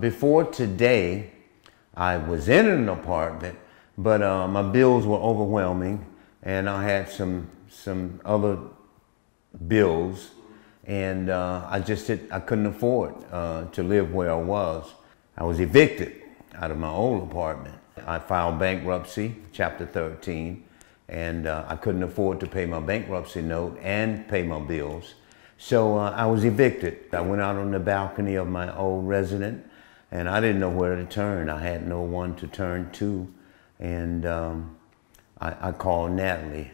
Before today, I was in an apartment, but my bills were overwhelming, and I had some other bills, and I couldn't afford to live where I was. I was evicted out of my old apartment. I filed bankruptcy, Chapter 13, and I couldn't afford to pay my bankruptcy note and pay my bills. So I was evicted. I went out on the balcony of my old residence, and I didn't know where to turn. I had no one to turn to, and I called Natalie.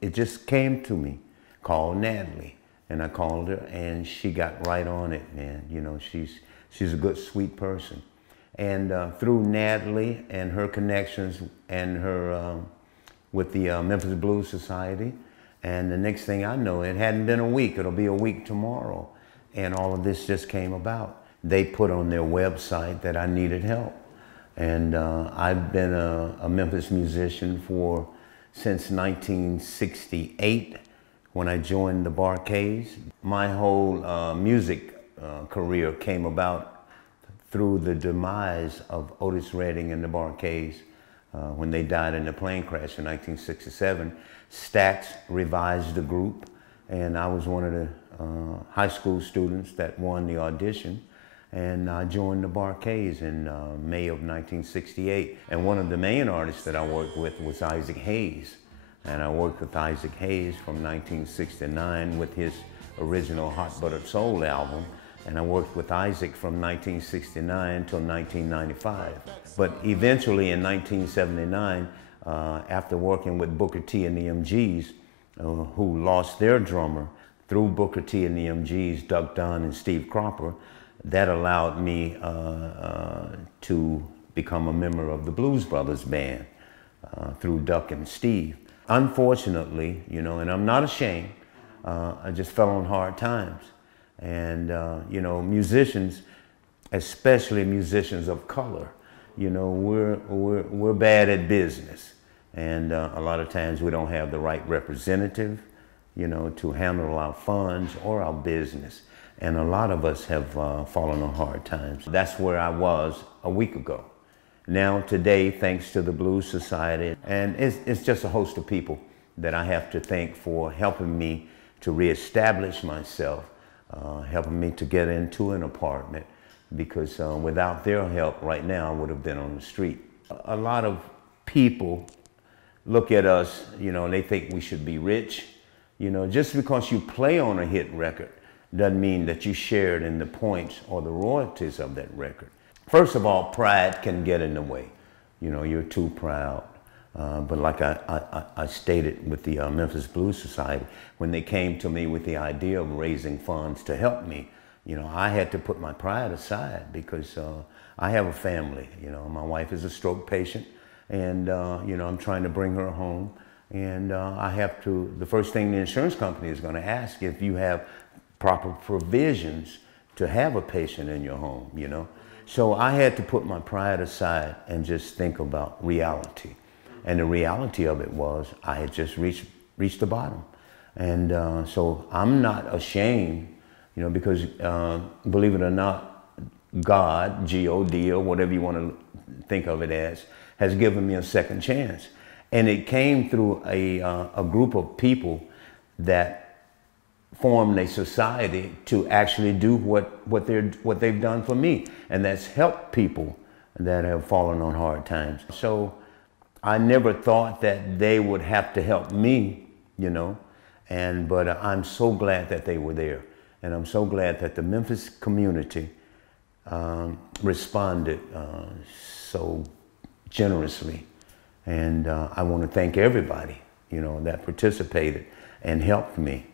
It just came to me, call Natalie. And I called her, and she got right on it, man. You know, she's a good, sweet person. And through Natalie and her connections and her with the Memphis Blues Society, and the next thing I know, it hadn't been a week. It'll be a week tomorrow, and all of this just came about. They put on their website that I needed help, and I've been a Memphis musician since 1968. When I joined the Barcades. My whole music career came about through the demise of Otis Redding and the Barcades when they died in the plane crash in 1967. Stax revised the group, and I was one of the high school students that won the audition, and I joined the Barcades in May of 1968. And one of the main artists that I worked with was Isaac Hayes. And I worked with Isaac Hayes from 1969 with his original Hot Buttered Soul album. And I worked with Isaac from 1969 till 1995. But eventually in 1979, after working with Booker T and the MGs, who lost their drummer, through Booker T and the MGs, Duck Dunn and Steve Cropper, that allowed me to become a member of the Blues Brothers band through Duck and Steve. Unfortunately, you know, and I'm not ashamed, I just fell on hard times. And, you know, musicians, especially musicians of color, you know, we're bad at business. And a lot of times we don't have the right representative, you know, to handle our funds or our business. And a lot of us have fallen on hard times. That's where I was a week ago. Now today, thanks to the Blues Society, and it's just a host of people that I have to thank for helping me to reestablish myself, helping me to get into an apartment, because without their help right now, I would have been on the street. A lot of people look at us, you know, and they think we should be rich. You know, just because you play on a hit record doesn't mean that you shared in the points or the royalties of that record. First of all, pride can get in the way. You know, you're too proud. But like I stated with the Memphis Blues Society, when they came to me with the idea of raising funds to help me, you know, I had to put my pride aside because I have a family. You know, my wife is a stroke patient, and, you know, I'm trying to bring her home. And I have to, the first thing the insurance company is going to ask if you have proper provisions to have a patient in your home, you know. So I had to put my pride aside and just think about reality. And the reality of it was I had just reached the bottom. And so I'm not ashamed, you know, because believe it or not, God, G-O-D, or whatever you want to think of it as, has given me a second chance. And it came through a group of people that formed a society to actually do what they've done for me, and that's help people that have fallen on hard times. So I never thought that they would have to help me, you know, but I'm so glad that they were there, and I'm so glad that the Memphis community responded so generously, and I want to thank everybody, you know, that participated and helped me.